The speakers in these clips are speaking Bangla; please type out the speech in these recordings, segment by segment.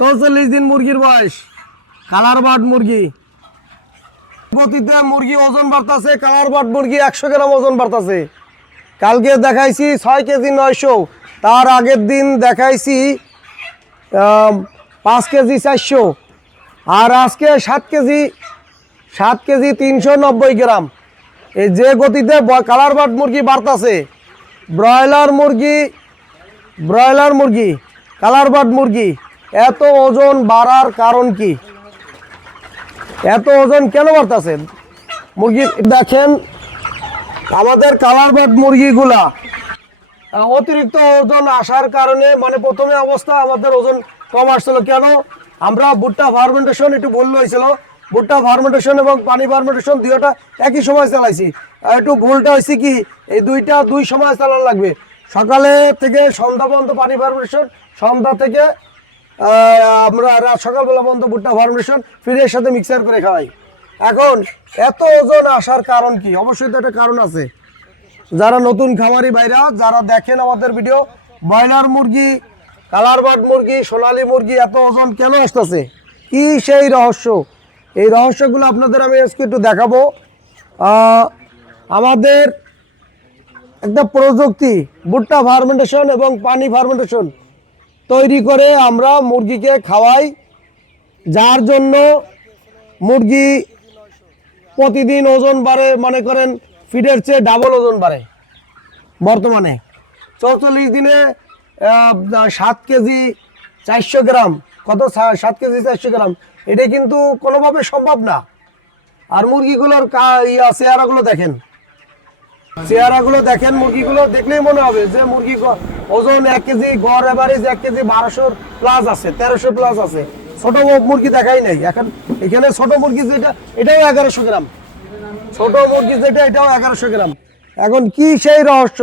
চৌচল্লিশ দিন মুরগির বয়স। কালার বার্ড মুরগি। গতিতে মুরগি ওজন বাড়তাছে, কালার বার্ড মুরগি একশো গ্রাম ওজন বাড়তেছে। কালকে দেখাইছি ছয় কেজি নয়শো, তার আগের দিন দেখাইছি পাঁচ কেজি চারশো, আর আজকে সাত কেজি সাত কেজি তিনশো নব্বই গ্রাম। এই যে গতিতে কালার বার্ড মুরগি বাড়তাছে, ব্রয়লার মুরগি ব্রয়লার মুরগি, কালার বার্ড মুরগি। এত ওজন বাড়ার কারণ কি? এত ওজন কেন বাড়তেছে? মুরগি, দেখেন, আমাদের কালার বার্ড মুরগিগুলা অতিরিক্ত ওজন আসার কারণে মানে প্রথমে অবস্থা আমাদের ওজন কম আসছিল। কেন? আমরা ভুট্টা ফার্মেন্টেশন, একটু ভুল হয়েছিল। ভুট্টা ফার্মেন্টেশন এবং পানি ফার্মেন্টেশন দুইটা একই সময় চালাইছি। একটু ভুলটা হয়েছে কি, এই দুইটা দুই সময় চালানো লাগবে। সকালে থেকে সন্ধ্যা পর্যন্ত পানি ফার্মেন্টেশন, সন্ধ্যা থেকে আমরা সকালবেলা পর্যন্ত ভুট্টা ফার্মেশন ফিরের সাথে মিক্সার করে খাওয়াই। এখন এত ওজন আসার কারণ কি? অবশ্যই তো একটা কারণ আছে। যারা নতুন খামারি ভাইরা, যারা দেখেন আমাদের ভিডিও ব্রয়লার মুরগি কালার বার্ড মুরগি, সোনালি মুরগি, এত ওজন কেন আসতেছে? কি সেই রহস্য? এই রহস্যগুলো আপনাদের আমি আজকে একটু দেখাবো। আমাদের একটা প্রযুক্তি ভুট্টা ফার্মেন্টেশন এবং পানি ফার্মেন্টেশন তৈরি করে আমরা মুরগিকে খাওয়াই, যার জন্য মুরগি প্রতিদিন ওজন বাড়ে, মনে করেন ফিডের চেয়ে ডাবল ওজন বাড়ে বর্তমানে। চৌচল্লিশ দিনে সাত কেজি চারশো গ্রাম, কত সাত কেজি চারশো গ্রাম, এটা কিন্তু কোনোভাবে সম্ভব না। আর মুরগিগুলোর চেহারাগুলো দেখেন। চেহারাগুলো দেখেন, মুরগিগুলো দেখলেই মনে হবে যে মুরগি ওজন এক কেজি, গড় এভারেজ এক কেজি বারোশোর প্লাস আছে তেরোশো প্লাস আছে। ছোট মুরগি দেখাই নাই। এখন এখানে ছোট মুরগি যেটা, এটাও এগারোশো গ্রাম। ছোট মুরগি যেটা, এটাও এগারোশো গ্রাম। এখন কি সেই রহস্য?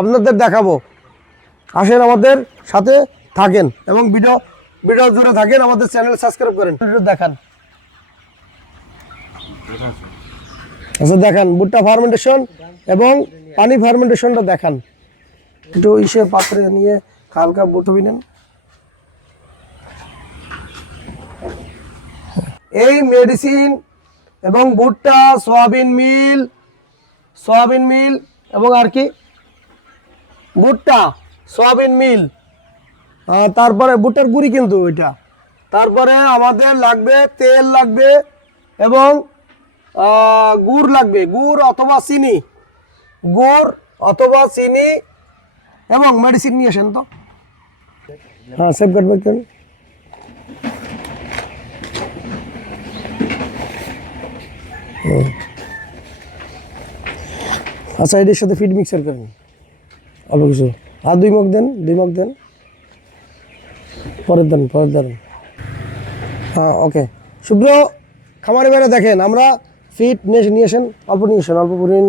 আপনাদের দেখাবো। আসেন আমাদের সাথে থাকেন এবং ভিডিও ভিডিও জুড়ে থাকেন। আমাদের চ্যানেল সাবস্ক্রাইব করেন। দেখান। আচ্ছা দেখান। ভুট্টা ফার্মেন্টেশন এবং পানি ফার্মেন্টেশনটা দেখান। একটু ইসের পাত্রে নিয়ে হালকা বুটুবি নেন এই মেডিসিন এবং ভুট্টা, সয়াবিন মিল সয়াবিন মিল এবং আর কি? ভুট্টা, সয়াবিন মিল। তারপরে ভুট্টার গুড়ি কিন্তু ওইটা তারপরে আমাদের লাগবে, তেল লাগবে এবং গুড় লাগবে। গুড় অথবা চিনি। গুড় অথবা চিনি এবং মেডিসিন নিয়ে আসেন তো। হ্যাঁ সেভ কাটবে কেন আচ্ছা এটির সাথে ফিড মিক্সার করেন। অল্প কিছু। আর দুই মগ দেন, দুই মগ দেন। পরের দেন পরের দেন। হ্যাঁ ওকে শুভ্র খামারে বেড়ে দেখেন, আমরা ফিড নিয়ে আসেন, অল্প নিয়ে আসেন, অল্প পরিমাণ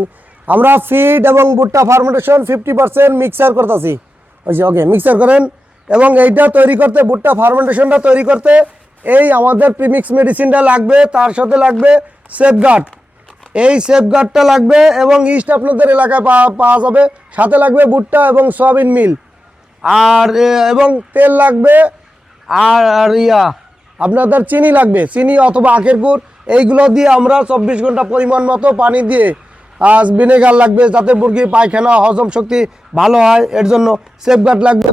আমরা ফিড এবং ভুট্টা ফার্মেন্টেশন ফিফটি পার্সেন্ট মিক্সার করতেছি। ওই ওকে মিক্সার করেন। এবং এইটা তৈরি করতে, ভুট্টা ফার্মেন্টেশনটা তৈরি করতে, এই আমাদের প্রিমিক্স মেডিসিনটা লাগবে, তার সাথে লাগবে সেফগার্ড এই সেফগার্ডটা লাগবে এবং ইস্ট আপনাদের এলাকায় পাওয়া যাবে। সাথে লাগবে ভুট্টা এবং সয়াবিন মিল। আর এবং তেল লাগবে, আর আর ইয়া, আপনাদের চিনি লাগবে, চিনি অথবা আখের গুড়, এইগুলো দিয়ে আমরা চব্বিশ ঘণ্টা পরিমাণ মতো পানি দিয়ে ভিনেগার লাগবে, যাতে মুরগির পায়খানা, হজম শক্তি ভালো হয়, এর জন্য সেফগার্ড লাগবে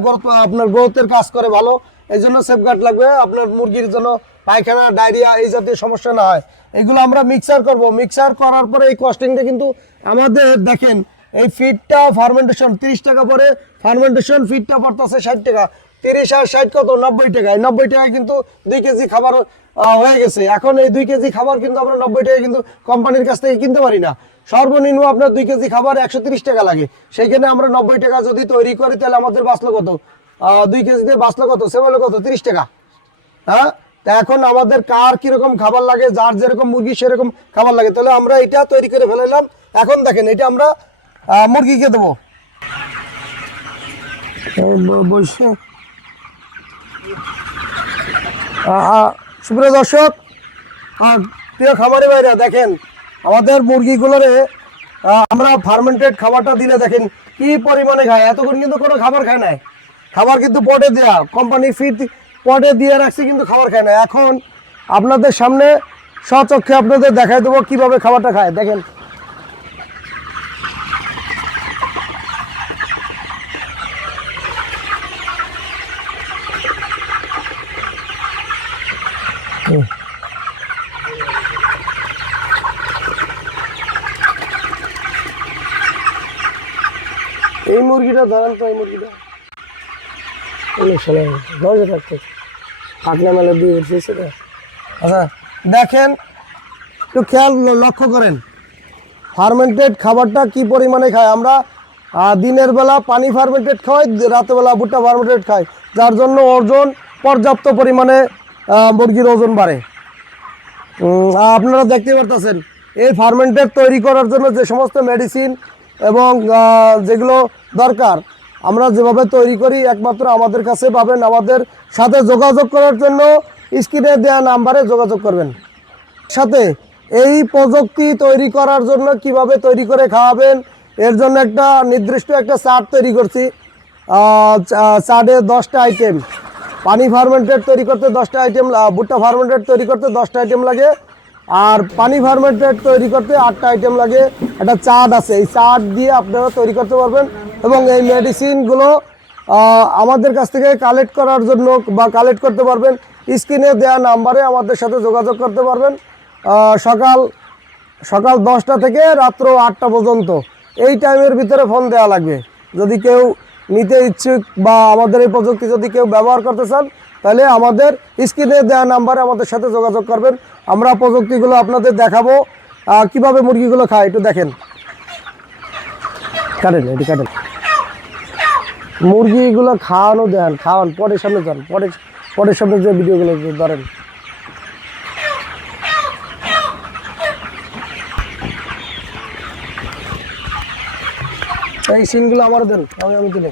আপনার গ্রোথের কাজ করে ভালো, এই জন্য সেফগার্ড লাগবে, আপনার মুরগির জন্য পায়খানা, ডায়রিয়া, এই জাতীয় সমস্যা না হয়। এগুলো আমরা মিক্সার করব। মিক্সার করার পরে এই কস্টিংটা কিন্তু আমাদের, দেখেন, এই ফিডটা ফার্মেন্টেশন তিরিশ টাকা পরে ফার্মেন্টেশন ফিডটা পড়তেছে ষাট টাকা। তিরিশ আর ষাট কত? নব্বই টাকা। এই নব্বই টাকায় কিন্তু দুই কেজি খাবার হয়ে গেছে। এখন এই দুই কেজি খাবার কিন্তু আমরা নব্বই টাকা কিন্তু কোম্পানির কাছ থেকে কিনতে পারি না। সর্বনিম্ন আপনার দুই কেজি খাবার একশো টাকা লাগে। সেইখানে আমরা নব্বই টাকা যদি তৈরি করি, তাহলে আমাদের বাঁচলো কত? দুই কেজিতে বাঁচলো কত? সেভেলো কত? তিরিশ টাকা। হ্যাঁ? তা এখন আমাদের কার কীরকম খাবার লাগে, যার যেরকম মুরগি সেরকম খাবার লাগে, তাহলে আমরা এটা তৈরি করে ফেলাইলাম। এখন দেখেন, এটা আমরা মুরগিকে দেবো? সুপ্রিয় দর্শক প্রিয় খামারি ভাইরা, দেখেন আমাদের মুরগিগুলোরে আমরা ফার্মেন্টেড খাবারটা দিলে দেখেন কি পরিমাণে খায়। এতক্ষণ কিন্তু কোনো খাবার খায় নাই। খাবার কিন্তু পটে দেওয়া কোম্পানি ফিড পটে দিয়ে রাখছে কিন্তু খাবার খায় না এখন আপনাদের সামনে সচক্ষে আপনাদের দেখাই দেবো কীভাবে খাবারটা খায়। দেখেন এই মুরগিটা ধরেন তো এই মুরগিটা। আচ্ছা দেখেন, একটু খেয়াল লক্ষ্য করেন। ফার্মেন্টেড খাবারটা কি পরিমাণে খায়? আমরা দিনের বেলা পানি ফার্মেন্টেড খাওয়াই, রাতের বেলা ভুট্টা ফার্মেন্টেড খাই। যার জন্য ওজন পর্যাপ্ত পরিমাণে মুরগির ওজন বাড়ে। আপনারা দেখতে পারতেছেন, এই ফার্মেন্টেড তৈরি করার জন্য যে সমস্ত মেডিসিন এবং যেগুলো দরকার। আমরা যেভাবে তৈরি করি একমাত্র আমাদের কাছে পাবেন আমাদের সাথে যোগাযোগ করার জন্য স্ক্রিনে দেওয়া নাম্বারে যোগাযোগ করবেন। সাথে এই প্রযুক্তি তৈরি করার জন্য কীভাবে তৈরি করে খাওয়াবেন এর জন্য একটা নির্দিষ্ট একটা চার্ট তৈরি করছি। আহ, চা- চার্টে দশটা আইটেম পানি ফার্মেন্টেড তৈরি করতে দশটা আইটেম ভুট্টা ফার্মেন্টেড তৈরি করতে দশটা আইটেম লাগে। আর পানি ফার্মেন্টেড তৈরি করতে আটটা আইটেম লাগে। একটা চার্ট আছে, এই চার্ট দিয়ে আপনারা তৈরি করতে পারবেন। এবং এই মেডিসিনগুলো আমাদের কাছ থেকে কালেক্ট করার জন্য বা কালেক্ট করতে পারবেন। স্ক্রিনে দেওয়া নাম্বারে আমাদের সাথে যোগাযোগ করতে পারবেন। সকাল সকাল দশটা থেকে রাত্র আটটা পর্যন্ত। এই টাইমের ভিতরে ফোন দেওয়া লাগবে। যদি কেউ নিতে ইচ্ছুক বা আমাদের এই প্রযুক্তি যদি কেউ ব্যবহার করতে চান, তাহলে আমাদের স্ক্রিনে দেওয়া নাম্বারে আমাদের সাথে যোগাযোগ করবেন। আমরা প্রযুক্তিগুলো আপনাদের দেখাবো। কীভাবে মুরগিগুলো খায়, একটু দেখেন। কাটেন, এটি কাটেন। মুরগিগুলো খাওয়ানো দেন, খাওয়ান, পরের সামনে যান, পরের পরের সামনে যে ভিডিওগুলো ধরেন। এই সিনগুলো আমার দেন, আমি আমি দিলে